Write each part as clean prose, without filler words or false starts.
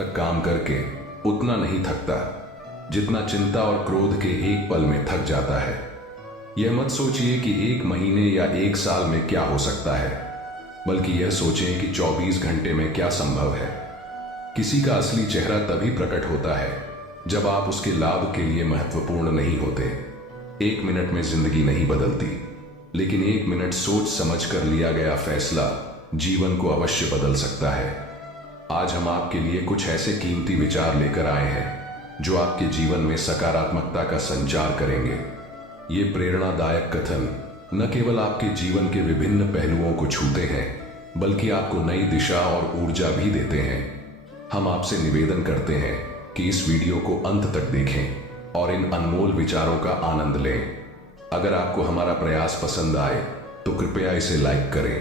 तक काम करके उतना नहीं थकता जितना चिंता और क्रोध के एक पल में थक जाता है। यह मत सोचिए कि 1 महीने या 1 साल में क्या हो सकता है, बल्कि यह सोचें कि 24 घंटे में क्या संभव है। किसी का असली चेहरा तभी प्रकट होता है जब आप उसके लाभ के लिए महत्वपूर्ण नहीं होते। 1 मिनट में जिंदगी नहीं बदलती, लेकिन 1 मिनट सोच समझ कर लिया गया फैसला जीवन को अवश्य बदल सकता है। आज हम आपके लिए कुछ ऐसे कीमती विचार लेकर आए हैं जो आपके जीवन में सकारात्मकता का संचार करेंगे। ये प्रेरणादायक कथन न केवल आपके जीवन के विभिन्न पहलुओं को छूते हैं, बल्कि आपको नई दिशा और ऊर्जा भी देते हैं। हम आपसे निवेदन करते हैं कि इस वीडियो को अंत तक देखें और इन अनमोल विचारों का आनंद लें। अगर आपको हमारा प्रयास पसंद आए तो कृपया इसे लाइक करें,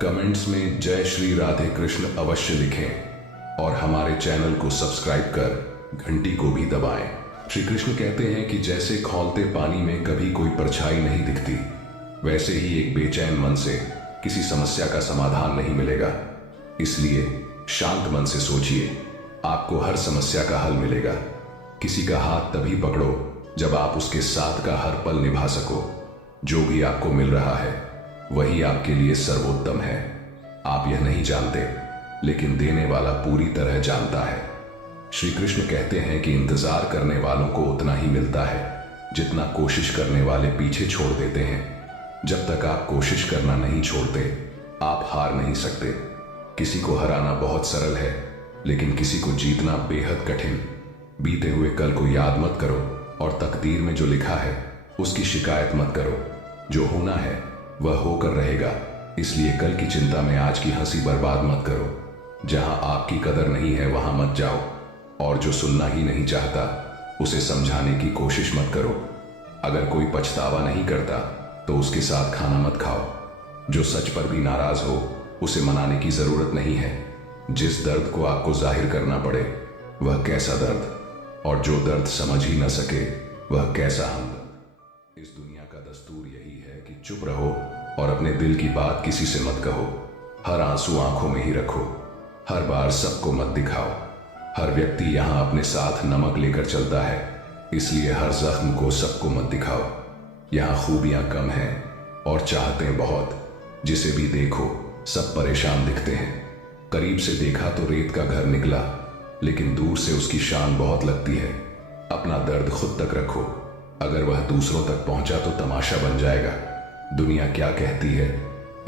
कमेंट्स में जय श्री राधे कृष्ण अवश्य लिखें और हमारे चैनल को सब्सक्राइब कर घंटी को भी दबाएं। श्री कृष्ण कहते हैं कि जैसे खौलते पानी में कभी कोई परछाई नहीं दिखती, वैसे ही एक बेचैन मन से किसी समस्या का समाधान नहीं मिलेगा। इसलिए शांत मन से सोचिए, आपको हर समस्या का हल मिलेगा। किसी का हाथ तभी पकड़ो जब आप उसके साथ का हर पल निभा सको। जो भी आपको मिल रहा है वही आपके लिए सर्वोत्तम है। आप यह नहीं जानते, लेकिन देने वाला पूरी तरह जानता है। श्री कृष्ण कहते हैं कि इंतजार करने वालों को उतना ही मिलता है जितना कोशिश करने वाले पीछे छोड़ देते हैं। जब तक आप कोशिश करना नहीं छोड़ते, आप हार नहीं सकते। किसी को हराना बहुत सरल है, लेकिन किसी को जीतना बेहद कठिन। बीते हुए कल को याद मत करो और तकदीर में जो लिखा है उसकी शिकायत मत करो। जो होना है वह होकर रहेगा, इसलिए कल की चिंता में आज की हंसी बर्बाद मत करो। जहां आपकी कदर नहीं है वहां मत जाओ, और जो सुनना ही नहीं चाहता उसे समझाने की कोशिश मत करो। अगर कोई पछतावा नहीं करता तो उसके साथ खाना मत खाओ। जो सच पर भी नाराज हो उसे मनाने की जरूरत नहीं है। जिस दर्द को आपको जाहिर करना पड़े वह कैसा दर्द, और जो दर्द समझ ही न सके वह कैसा हमदर्द। इस दुनिया का दस्तूर यही है कि चुप रहो और अपने दिल की बात किसी से मत कहो। हर आंसू आंखों में ही रखो, हर बार सबको मत दिखाओ। हर व्यक्ति यहाँ अपने साथ नमक लेकर चलता है, इसलिए हर जख्म को सबको मत दिखाओ। यहाँ खूबियां कम हैं और चाहते बहुत। जिसे भी देखो सब परेशान दिखते हैं। करीब से देखा तो रेत का घर निकला, लेकिन दूर से उसकी शान बहुत लगती है। अपना दर्द खुद तक रखो, अगर वह दूसरों तक पहुंचा तो तमाशा बन जाएगा। दुनिया क्या कहती है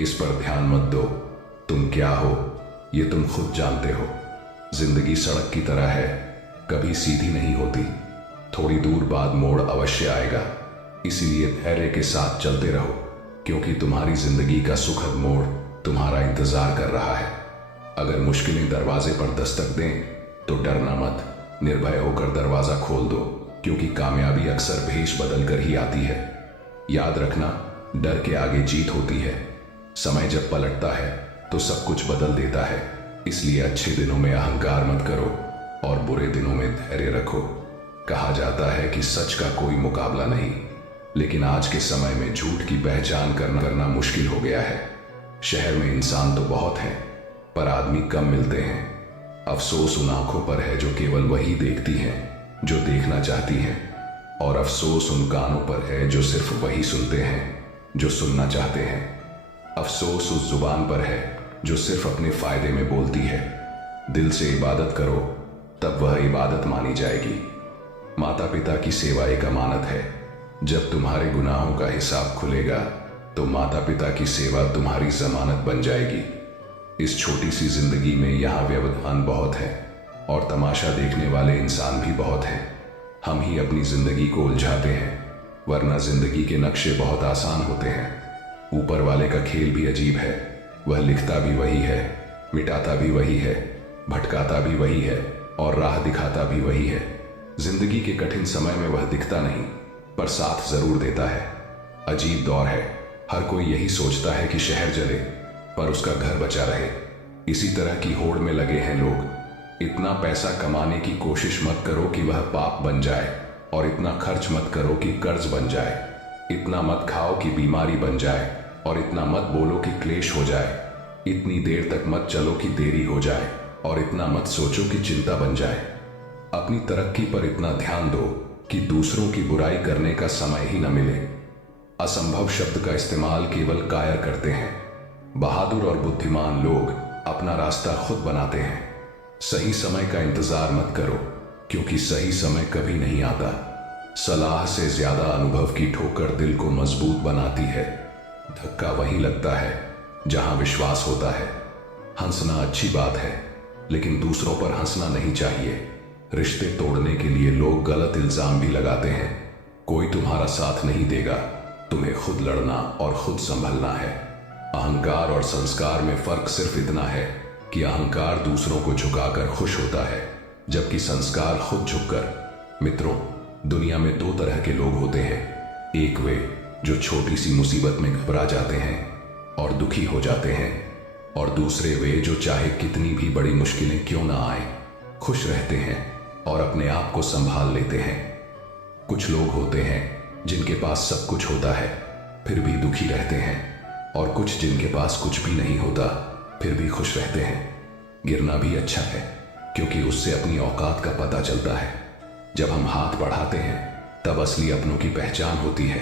इस पर ध्यान मत दो। तुम क्या हो ये तुम खुद जानते हो। जिंदगी सड़क की तरह है, कभी सीधी नहीं होती। थोड़ी दूर बाद मोड़ अवश्य आएगा, इसीलिए धैर्य के साथ चलते रहो, क्योंकि तुम्हारी जिंदगी का सुखद मोड़ तुम्हारा इंतजार कर रहा है। अगर मुश्किलें दरवाजे पर दस्तक दें तो डरना मत, निर्भय होकर दरवाजा खोल दो, क्योंकि कामयाबी अक्सर भेष बदल कर ही आती है। याद रखना, डर के आगे जीत होती है। समय जब पलटता है तो सब कुछ बदल देता है। इसलिए अच्छे दिनों में अहंकार मत करो और बुरे दिनों में धैर्य रखो। कहा जाता है कि सच का कोई मुकाबला नहीं, लेकिन आज के समय में झूठ की पहचान करना मुश्किल हो गया है। शहर में इंसान तो बहुत हैं, पर आदमी कम मिलते हैं। अफसोस उन आंखों पर है जो केवल वही देखती हैं जो देखना चाहती हैं, और अफसोस उन कानों पर है जो सिर्फ वही सुनते हैं जो सुनना चाहते हैं। अफसोस उस जुबान पर है जो सिर्फ अपने फायदे में बोलती है। दिल से इबादत करो, तब वह इबादत मानी जाएगी। माता पिता की सेवा एक अमानत है। जब तुम्हारे गुनाहों का हिसाब खुलेगा तो माता पिता की सेवा तुम्हारी जमानत बन जाएगी। इस छोटी सी जिंदगी में यहाँ व्यवधान बहुत है और तमाशा देखने वाले इंसान भी बहुत हैं। हम ही अपनी जिंदगी को उलझाते हैं, वरना जिंदगी के नक्शे बहुत आसान होते हैं। ऊपर वाले का खेल भी अजीब है, वह लिखता भी वही है, मिटाता भी वही है, भटकाता भी वही है और राह दिखाता भी वही है। जिंदगी के कठिन समय में वह दिखता नहीं, पर साथ जरूर देता है। अजीब दौर है, हर कोई यही सोचता है कि शहर जले पर उसका घर बचा रहे। इसी तरह की होड़ में लगे हैं लोग। इतना पैसा कमाने की कोशिश मत करो कि वह पाप बन जाए, और इतना खर्च मत करो कि कर्ज बन जाए। इतना मत खाओ कि बीमारी बन जाए, और इतना मत बोलो कि क्लेश हो जाए। इतनी देर तक मत चलो कि देरी हो जाए। और इतना मत सोचो कि चिंता बन जाए। अपनी तरक्की पर इतना ध्यान दो कि दूसरों की बुराई करने का समय ही न मिले। असंभव शब्द का इस्तेमाल केवल कायर करते हैं। बहादुर और बुद्धिमान लोग अपना रास्ता खुद बनाते हैं। सही समय का इंतजार मत करो, क्योंकि सही समय कभी नहीं आता। सलाह से ज्यादा अनुभव की ठोकर दिल को मजबूत बनाती है। धक्का वहीं लगता है जहां विश्वास होता है। हंसना अच्छी बात है, लेकिन दूसरों पर हंसना नहीं चाहिए। रिश्ते तोड़ने के लिए लोग गलत इल्जाम भी लगाते हैं। कोई तुम्हारा साथ नहीं देगा, तुम्हें खुद लड़ना और खुद संभलना है। अहंकार और संस्कार में फर्क सिर्फ इतना है कि अहंकार दूसरों को झुकाकर खुश होता है, जबकि संस्कार खुद झुककर। मित्रों, दुनिया में दो तरह के लोग होते हैं। एक वे जो छोटी सी मुसीबत में घबरा जाते हैं और दुखी हो जाते हैं, और दूसरे वे जो चाहे कितनी भी बड़ी मुश्किलें क्यों ना आए, खुश रहते हैं और अपने आप को संभाल लेते हैं। कुछ लोग होते हैं जिनके पास सब कुछ होता है फिर भी दुखी रहते हैं, और कुछ जिनके पास कुछ भी नहीं होता फिर भी खुश रहते हैं। गिरना भी अच्छा है, क्योंकि उससे अपनी औकात का पता चलता है। जब हम हाथ बढ़ाते हैं तब असली अपनों की पहचान होती है।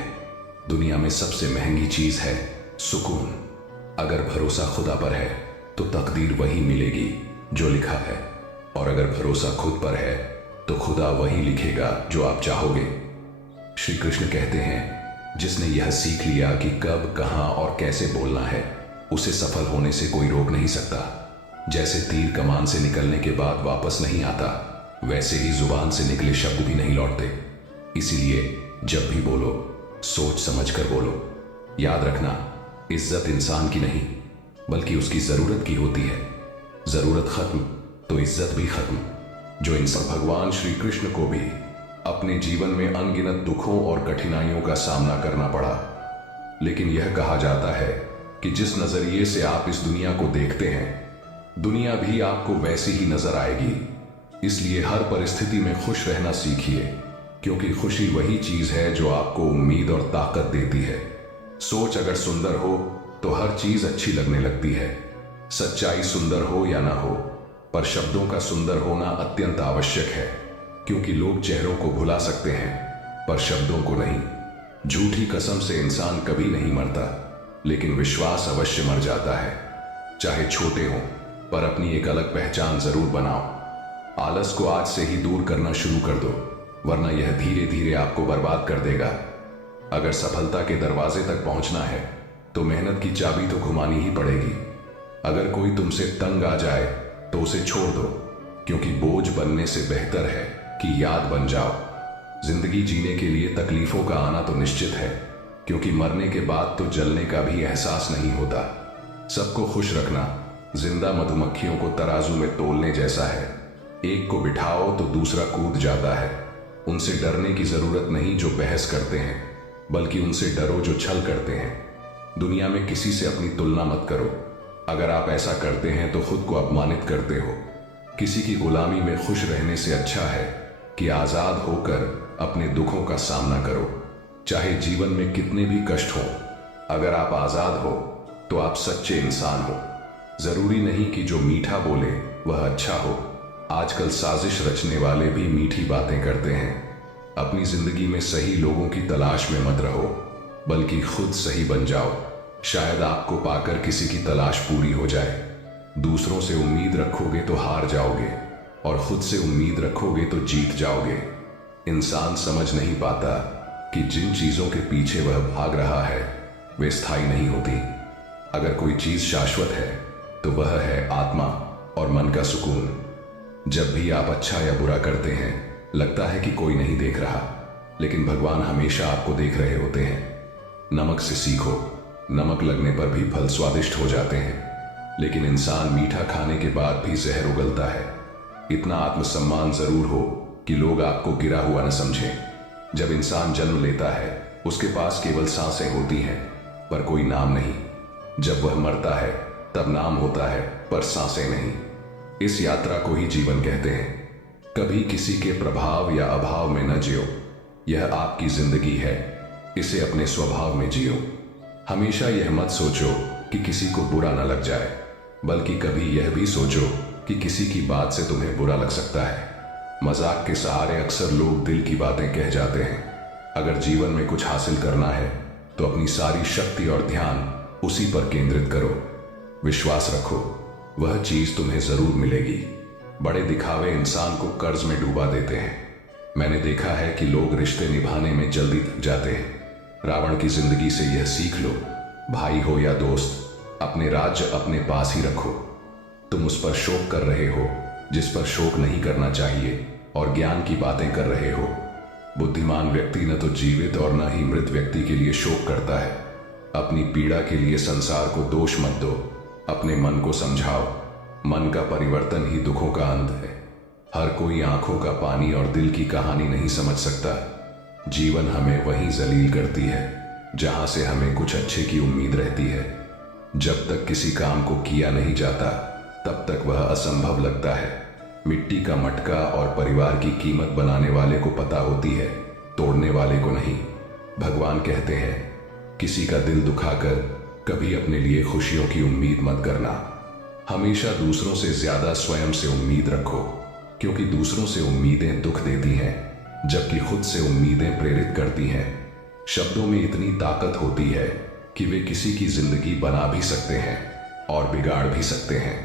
दुनिया में सबसे महंगी चीज है सुकून। अगर भरोसा खुदा पर है तो तकदीर वही मिलेगी जो लिखा है, और अगर भरोसा खुद पर है तो खुदा वही लिखेगा जो आप चाहोगे। श्री कृष्ण कहते हैं, जिसने यह सीख लिया कि कब, कहां और कैसे बोलना है, उसे सफल होने से कोई रोक नहीं सकता। जैसे तीर कमान से निकलने के बाद वापस नहीं आता, वैसे ही जुबान से निकले शब्द भी नहीं लौटते। इसीलिए जब भी बोलो, सोच समझ कर बोलो। याद रखना, इज्जत इंसान की नहीं बल्कि उसकी जरूरत की होती है। जरूरत खत्म तो इज्जत भी खत्म। जो इंसान भगवान श्री कृष्ण को भी अपने जीवन में अनगिनत दुखों और कठिनाइयों का सामना करना पड़ा, लेकिन यह कहा जाता है कि जिस नजरिए से आप इस दुनिया को देखते हैं, दुनिया भी आपको वैसी ही नजर आएगी। इसलिए हर परिस्थिति में खुश रहना सीखिए, क्योंकि खुशी वही चीज है जो आपको उम्मीद और ताकत देती है। सोच अगर सुंदर हो तो हर चीज अच्छी लगने लगती है। सच्चाई सुंदर हो या ना हो, पर शब्दों का सुंदर होना अत्यंत आवश्यक है, क्योंकि लोग चेहरों को भुला सकते हैं पर शब्दों को नहीं। झूठी कसम से इंसान कभी नहीं मरता, लेकिन विश्वास अवश्य मर जाता है। चाहे छोटे हो, पर अपनी एक अलग पहचान जरूर बनाओ। आलस को आज से ही दूर करना शुरू कर दो, वरना यह धीरे धीरे आपको बर्बाद कर देगा। अगर सफलता के दरवाजे तक पहुंचना है तो मेहनत की चाबी तो घुमानी ही पड़ेगी। अगर कोई तुमसे तंग आ जाए तो उसे छोड़ दो, क्योंकि बोझ बनने से बेहतर है कि याद बन जाओ। जिंदगी जीने के लिए तकलीफों का आना तो निश्चित है, क्योंकि मरने के बाद तो जलने का भी एहसास नहीं होता। सबको खुश रखना जिंदा मधुमक्खियों को तराजू में तोलने जैसा है। एक को बिठाओ तो दूसरा कूद जाता है। उनसे डरने की जरूरत नहीं जो बहस करते हैं, बल्कि उनसे डरो जो छल करते हैं। दुनिया में किसी से अपनी तुलना मत करो। अगर आप ऐसा करते हैं तो खुद को अपमानित करते हो। किसी की गुलामी में खुश रहने से अच्छा है कि आजाद होकर अपने दुखों का सामना करो, चाहे जीवन में कितने भी कष्ट हो। अगर आप आजाद हो तो आप सच्चे इंसान हो। जरूरी नहीं कि जो मीठा बोले वह अच्छा हो। आजकल साजिश रचने वाले भी मीठी बातें करते हैं। अपनी जिंदगी में सही लोगों की तलाश में मत रहो, बल्कि खुद सही बन जाओ। शायद आपको पाकर किसी की तलाश पूरी हो जाए। दूसरों से उम्मीद रखोगे तो हार जाओगे, और खुद से उम्मीद रखोगे तो जीत जाओगे। इंसान समझ नहीं पाता कि जिन चीजों के पीछे वह भाग रहा है वे स्थायी नहीं होती। अगर कोई चीज शाश्वत है तो वह है आत्मा और मन का सुकून। जब भी आप अच्छा या बुरा करते हैं, लगता है कि कोई नहीं देख रहा, लेकिन भगवान हमेशा आपको देख रहे होते हैं। नमक से सीखो, नमक लगने पर भी फल स्वादिष्ट हो जाते हैं, लेकिन इंसान मीठा खाने के बाद भी जहर उगलता है। इतना आत्मसम्मान जरूर हो कि लोग आपको गिरा हुआ न समझें। जब इंसान जन्म लेता है, उसके पास केवल सांसें होती हैं, पर कोई नाम नहीं। जब वह मरता है तब नाम होता है, पर सांसें नहीं। इस यात्रा को ही जीवन कहते हैं। कभी किसी के प्रभाव या अभाव में न जियो। यह आपकी जिंदगी है, इसे अपने स्वभाव में जियो। हमेशा यह मत सोचो कि किसी को बुरा न लग जाए, बल्कि कभी यह भी सोचो कि किसी की बात से तुम्हें बुरा लग सकता है। मजाक के सहारे अक्सर लोग दिल की बातें कह जाते हैं। अगर जीवन में कुछ हासिल करना है तो अपनी सारी शक्ति और ध्यान उसी पर केंद्रित करो। विश्वास रखो, वह चीज तुम्हें जरूर मिलेगी। बड़े दिखावे इंसान को कर्ज में डूबा देते हैं। मैंने देखा है कि लोग रिश्ते निभाने में जल्दी थक जाते हैं। रावण की जिंदगी से यह सीख लो, भाई हो या दोस्त, अपने राज्य अपने पास ही रखो। तुम उस पर शोक कर रहे हो जिस पर शोक नहीं करना चाहिए, और ज्ञान की बातें कर रहे हो। बुद्धिमान व्यक्ति न तो जीवित और न ही मृत व्यक्ति के लिए शोक करता है। अपनी पीड़ा के लिए संसार को दोष मत दो, अपने मन को समझाओ। मन का परिवर्तन ही दुखों का अंत है। हर कोई आंखों का पानी और दिल की कहानी नहीं समझ सकता। जीवन हमें वहीं जलील करती है जहां से हमें कुछ अच्छे की उम्मीद रहती है। जब तक किसी काम को किया नहीं जाता तब तक वह असंभव लगता है। मिट्टी का मटका और परिवार की कीमत बनाने वाले को पता होती है, तोड़ने वाले को नहीं। भगवान कहते हैं, किसी का दिल दुखाकर कभी अपने लिए खुशियों की उम्मीद मत करना। हमेशा दूसरों से ज्यादा स्वयं से उम्मीद रखो, क्योंकि दूसरों से उम्मीदें दुख देती हैं जबकि खुद से उम्मीदें प्रेरित करती हैं। शब्दों में इतनी ताकत होती है कि वे किसी की जिंदगी बना भी सकते हैं और बिगाड़ भी सकते हैं।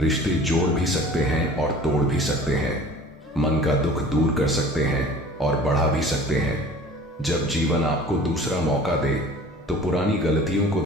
रिश्ते जोड़ भी सकते हैं और तोड़ भी सकते हैं। मन का दुख दूर कर सकते हैं और बढ़ा भी सकते हैं। जब जीवन आपको दूसरा मौका दे तो पुरानी गलतियों को